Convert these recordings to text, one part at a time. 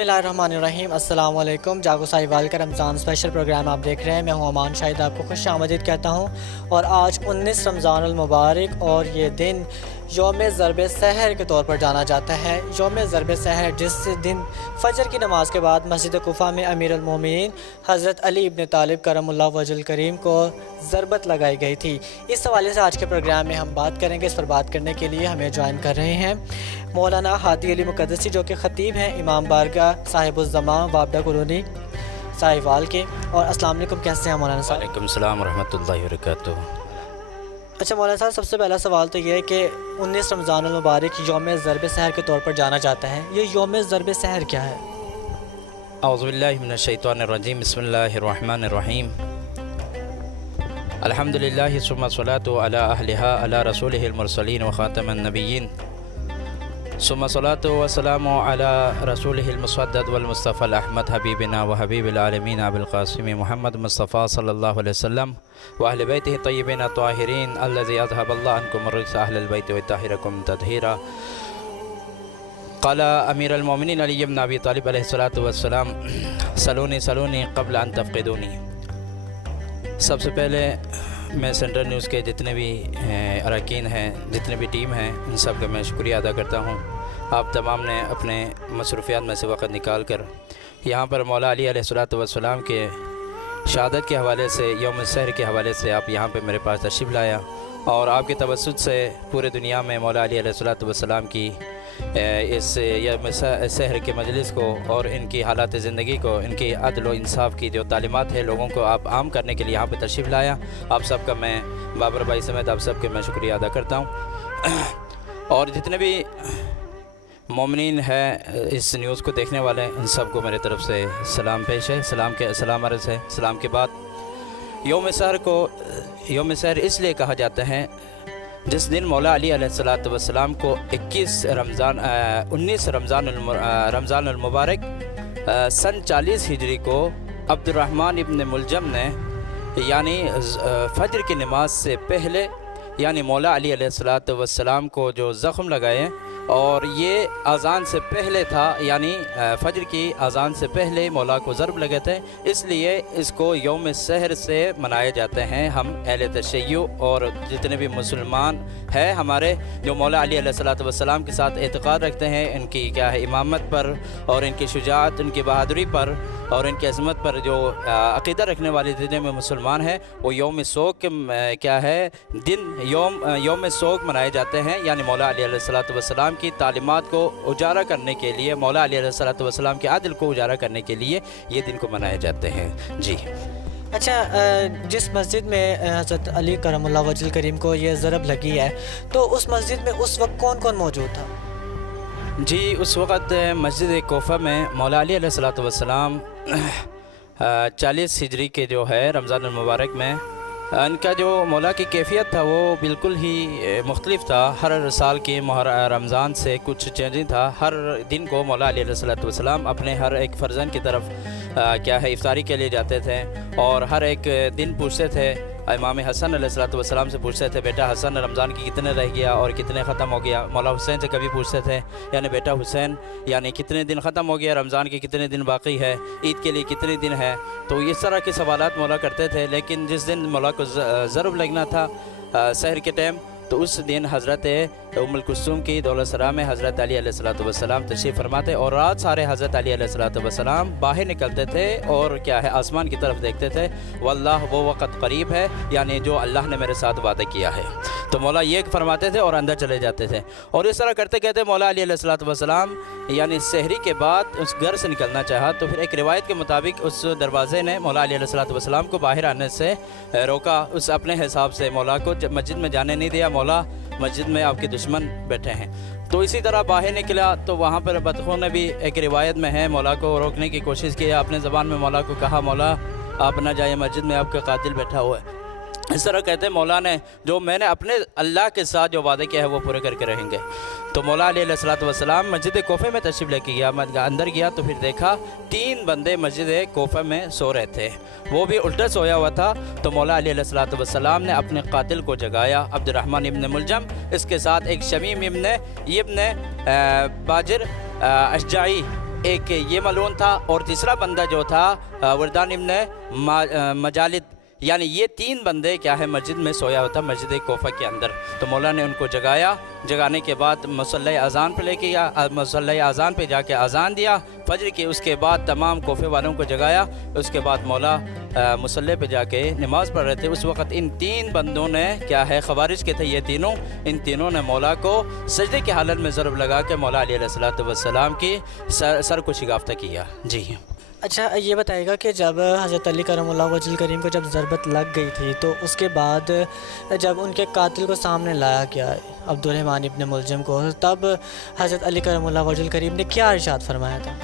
बिस्मिल्लाहिर्रहमानिर्रहीम। अस्सलाम वालेकुम। जागो साहिवाल का रमज़ान स्पेशल प्रोग्राम आप देख रहे हैं। मैं हूं अमान शाहिद, आपको खुश आमदीद कहता हूं। और आज 19 रमज़ानुल मुबारक और ये दिन यौम ज़रब सहर के तौर पर जाना जाता है। यौम ज़रब सहर जिस दिन फ़जर की नमाज़ के बाद मस्जिद कुफ़ा में अमीर अल मोमिनीन हज़रत अली इब्न तालिब करमुल्लाह वजहुल करीम को ज़रबत लगाई गई थी। इस हवाले से आज के प्रोग्राम में हम बात करेंगे। इस पर बात करने के लिए हमें ज्वाइन कर रहे हैं मौलाना हादी अली मुक़द्दसी, जो कि ख़तीब हैं इमाम बारगाह साहिबुज़्ज़मां वापडा कॉलोनी साहिवाल के। और अस्सलाम वालेकुम, कैसे हैं मौलाना साहब? वालेकुम सलाम रहमतुल्लाहि व बरकातुहू। अच्छा मौलाना साहब, सबसे पहला सवाल तो ये है कि 19 रमज़ानुल मुबारक यौम ज़रब सहर के तौर पर जाना जाता है। ये यौम ज़रब सहर क्या है? औज़ु बिल्लाहि मिनश शैतानिर रजीम, बिस्मिल्लाहिर रहमानिर रहीम। अल्हम्दुलिल्लाहि सुम्मा सलातु अला अहलिहा अला रसूलिहिल मुरसलीन व ख़ातमन नबिय्यीन, सुम्मा सलातु व सलामु अला रसूलिहिल मुसद्दद वल मुस्तफ़ल अहमद हबीबिना व हबीबिल आलमीन अबुल क़ासिम मुहम्मद मुस्तफ़ा सल्लल्लाहु अलैहि वसल्लम व अहले बैतिहि तय्यबीन ताहिरीन अल्लज़ी अज़हबल्लाहु अन्कुम अर्रिज्स अहलल बैत व तहिरकुम तत्हीरा। क़ाला अमीर अल मोमिनीन अली इब्न अबी तालिब अलैहिस्सलातु वस्सलाम, सलूनी सलूनी क़ब्ल अन तफ़क़िदूनी। सबसे पहले मैं सेंट्रल न्यूज़ के जितने भी अरकान हैं, जितने भी टीम हैं, इन सब का मैं शुक्रिया अदा करता हूँ। आप तमाम ने अपने मसरूफ़ियात में से वक़्त निकाल कर यहाँ पर मौला अली अलैहिस्सलातु वस्सलाम के शहादत के हवाले से, यौम सहर के हवाले से आप यहाँ पे मेरे पास तशरीफ़ लाया और आपके तवस्सुत से पूरे दुनिया में मौला अली अलैहिस्सलातु वस्सलाम की इस यौम सहर के मजलिस को और इनकी हालात ज़िंदगी को, इनकी अदल व इंसाफ की जो तालीमात है लोगों को आप आम करने के लिए यहाँ पे तशरीफ़ लाया। आप सबका मैं बाबर भाई समेत आप सबके मैं शुक्रिया अदा करता हूँ। और जितने भी मोमिनीन है इस न्यूज़ को देखने वाले हैं, उन सबको मेरे तरफ़ से सलाम पेश है, सलाम अर्ज़ है। सलाम के बाद यौम सहर को यौम सहर इसलिए कहा जाता है जिस दिन मौला अली अलैहिस्सलातु वस्सलाम को 19 रमज़ानुल मुबारक सन 40 हिजरी को अब्दुर्रहमान इब्न मुलजम ने यानी फ़जर की नमाज से पहले यानी मौला अली अलैहिस्सलातु वस्सलाम को जो ज़ख़म लगाए और ये अज़ान से पहले था, यानी फ़जर की अज़ान से पहले मौला को ज़रब लगे थे, इसलिए इसको यौम सहर से मनाए जाते हैं। हम अहले तशय्युअ और जितने भी मुसलमान हैं हमारे, जो मौला अली अलैहिस्सलातु वस्सलाम के साथ एतक़ाद रखते हैं, इनकी क्या है इमामत पर और इनकी शुजाअत, इनकी बहादुरी पर और इनकी अज़मत पर जो अक़ीदा रखने वाले जितने भी मुसलमान हैं, वो यौम सोग क्या है दिन यौम सोग मनाए जाते हैं। यानी मौला अली अलैहिस्सलातु वस्सलाम की तालीमात को उजारा करने के लिए, मौला अली अलैहिस्सलातु वस्सलाम के आदिल को उजारा करने के लिए ये दिन को मनाए जाते हैं। जी अच्छा, जिस मस्जिद में हज़रत अली करमुल्लाह वजहुल करीम को ये ज़रब लगी है, तो उस मस्जिद में उस वक्त कौन कौन मौजूद था? जी, उस वक़्त मस्जिद कोफ़ा में मौला अली अलैहिस्सलातु वस्सलाम 40 हिजरी के जो है रमज़ानुल मुबारक में इनका जो मौला की कैफियत था वो बिल्कुल ही मुख्तलिफ था। हर साल के रमज़ान से कुछ चेंजिंग था। हर दिन को मौला अली अलैहिस्सलातु वस्सलाम अपने हर एक फ़र्जंद की तरफ क्या है इफ्तारी के लिए जाते थे और हर एक दिन पूछते थे, इमाम हसन अलैहिस्सलातु वस्सलाम से पूछते थे, बेटा हसन रमज़ान की कितने रह गया और कितने ख़त्म हो गया। मौला हुसैन से कभी पूछते थे, यानी बेटा हुसैन यानी कितने दिन ख़त्म हो गया, रमज़ान के कितने दिन बाकी है, ईद के लिए कितने दिन है। तो इस तरह के सवालात मौला करते थे। लेकिन जिस दिन मौला को ज़रब लगना था सहर के टाइम, तो उस दिन हज़रत उम्मुल कुलसूम की दौलतसरा में हज़रत अली अलैहिस्सलातु वस्सलाम तशरीफ़ फरमाते और रात सारे हज़रत अली अलैहिस्सलातु वस्सलाम बाहर निकलते थे और क्या है आसमान की तरफ देखते थे, वल्लाह वो वक़्त करीब है, यानी जो अल्लाह ने मेरे साथ वादा किया है। तो मौला ये फरमाते थे और अंदर चले जाते थे। और इस तरह करते कहते मौला अली अलैहिस्सलातु वस्सलाम यानी सहरी के बाद उस घर से निकलना चाहा, तो फिर एक रिवायत के मुताबिक उस दरवाज़े ने मौला अली अलैहिस्सलातु वस्सलाम को बाहर आने से रोका। उस अपने हिसाब से मौला को मस्जिद में जाने नहीं दिया, मौला मस्जिद में आपके दुश्मन बैठे हैं। तो इसी तरह बाहर निकला तो वहाँ पर बदखों ने भी एक रिवायत में है मौला को रोकने की कोशिश की। अपने ज़बान में मौला को कहा, मौला आप न जाइए, मस्जिद में आपका कातिल बैठा हुआ है। इस तरह कहते हैं मौला ने, जो मैंने अपने अल्लाह के साथ जो वादा किया है वो पूरे करके रहेंगे। तो मौला अली अलैहिस्सलातु वस्सलाम मस्जिद कोफ़े में तशरीफ़ लेके गया। मैं अंदर गया तो फिर देखा 3 बंदे मस्जिद कोफ़े में सो रहे थे, वो भी उल्टा सोया हुआ था। तो मौला अली अलैहिस्सलातु वस्सलाम ने अपने कातिल को जगाया, अब्दुर्रहमान इब्न मुलजम, इसके साथ एक शमीम इब्न बाजिर अशजाई ایک یہ ملعون تھا اور تیسرا بندہ جو تھا وردان ابن مجالد، یعنی یہ 3 بندے کیا ہے مسجد میں سویا ہوتا مسجد کوفہ کے اندر. تو مولا نے ان کو جگایا. جگانے کے بعد مصلی اذان پہ لے کے گیا، مصلی اذان پہ جا کے اذان دیا فجر کی. اس کے بعد تمام کوفے والوں کو جگایا. اس کے بعد مولا مصلی پہ جا کے نماز پڑھ رہے تھے. اس وقت ان 3 بندوں نے کیا ہے، خوارج کے تھے یہ تینوں، ان تینوں نے مولا کو سجدے کی حالت میں ضرب لگا کے مولا علیہ السلام کی سر کو شگافتہ کیا. جی اچھا یہ بتائے گا کہ جب حضرت علی کرم اللہ وجہ کریم کو جب ضربت لگ گئی تھی تو اس کے بعد جب ان کے قاتل کو سامنے لایا گیا عبد الرحمن ابن ملجم کو، تب حضرت علی کرم اللہ وجہ کریم نے کیا ارشاد فرمایا تھا؟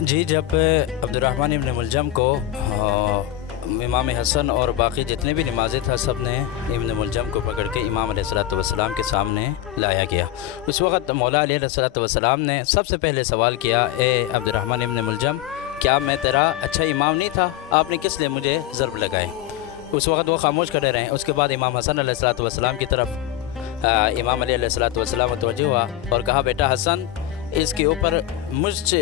جی جب عبد الرحمن ابن ملجم کو امام حسن اور باقی جتنے بھی نمازیں تھا سب نے ابن ملجم کو پکڑ کے امام علیہ السلام کے سامنے لایا گیا. اس وقت مولا علیہ السلام نے سب سے پہلے سوال کیا، اے عبد الرحمن ابن ملجم، کیا میں تیرا اچھا امام نہیں تھا؟ آپ نے کس لیے مجھے ضرب لگائے؟ اس وقت وہ خاموش کھڑے رہے. اس کے بعد امام حسن علیہ السلام کی طرف امام علیہ السلام متوجہ ہوا اور کہا، بیٹا حسن، اس کے اوپر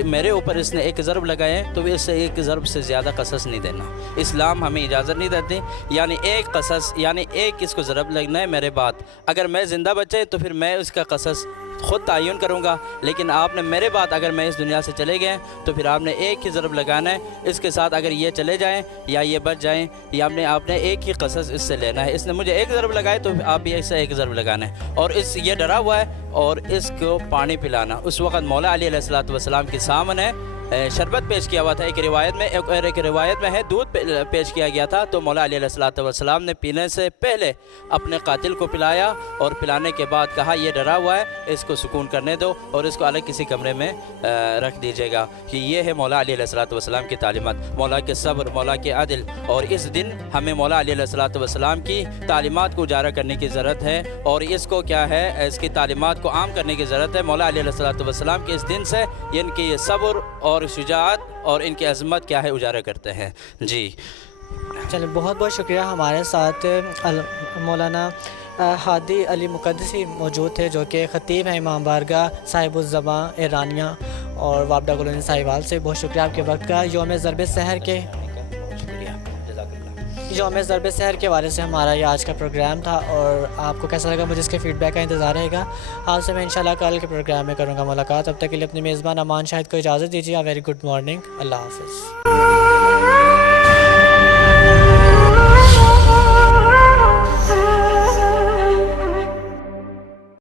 میرے اوپر اس نے ایک ضرب لگائے تو اس سے ایک ضرب سے زیادہ قصاص نہیں دینا. اسلام ہمیں اجازت نہیں دیتی، یعنی ایک قصاص، یعنی ایک اس کو ضرب لگنا ہے میرے بعد. اگر میں زندہ بچے تو پھر میں اس کا قصاص خود تعین کروں گا، لیکن آپ نے میرے بعد اگر میں اس دنیا سے چلے گئے تو پھر آپ نے ایک ہی ضرب لگانا ہے. اس کے ساتھ اگر یہ چلے جائیں یا یہ بچ جائیں یا آپ نے ایک ہی قصاص اس سے لینا ہے. اس نے مجھے ایک ضرب لگائے تو آپ بھی اسے ایک ضرب لگانا ہے، اور یہ ڈرا ہوا ہے اور اس کو پانی پلانا. اس وقت مولا علی علیہ السلام کے سامنے شربت پیش کیا ہوا تھا. ایک روایت میں ہے دودھ پیش کیا گیا تھا. تو مولا علی علیہ السلام نے پینے سے پہلے اپنے قاتل کو پلایا اور پلانے کے بعد کہا، یہ ڈرا ہوا ہے، اس کو سکون کرنے دو اور اس کو الگ کسی کمرے میں رکھ دیجیے گا. کہ یہ ہے مولا علی علیہ السلام کی تعلیمات، مولا کے صبر، مولا کے عدل. اور اس دن ہمیں مولا علی علیہ السلام کی تعلیمات کو اجارہ کرنے کی ضرورت ہے اور اس کو کیا ہے، اس کی تعلیمات کو عام کرنے کی ضرورت ہے. مولا علی علیہ السلام کے اس دن سے ان کی صبر اور شجاعت اور ان کی عظمت کیا ہے اجارہ کرتے ہیں. جی چلیں، بہت بہت شکریہ. ہمارے ساتھ مولانا ہادی علی مقدسی موجود تھے جو کہ خطیب ہیں امام بارگاہ صاحب الزماں ایرانیہ اور وابڈہ کالونی ساہیوال سے. بہت شکریہ آپ کے وقت کا. یوم ضرب سحر کے حوالے سے ہمارا یہ آج کا پروگرام تھا، اور آپ کو کیسا لگا مجھے اس کے فیڈ بیک کا انتظار رہے گا. آپ سے میں انشاءاللہ کل کے پروگرام میں کروں گا ملاقات. تب تک کے لیے اپنے میزبان امان شاہد کو اجازت دیجیے. Very good morning. اللہ حافظ.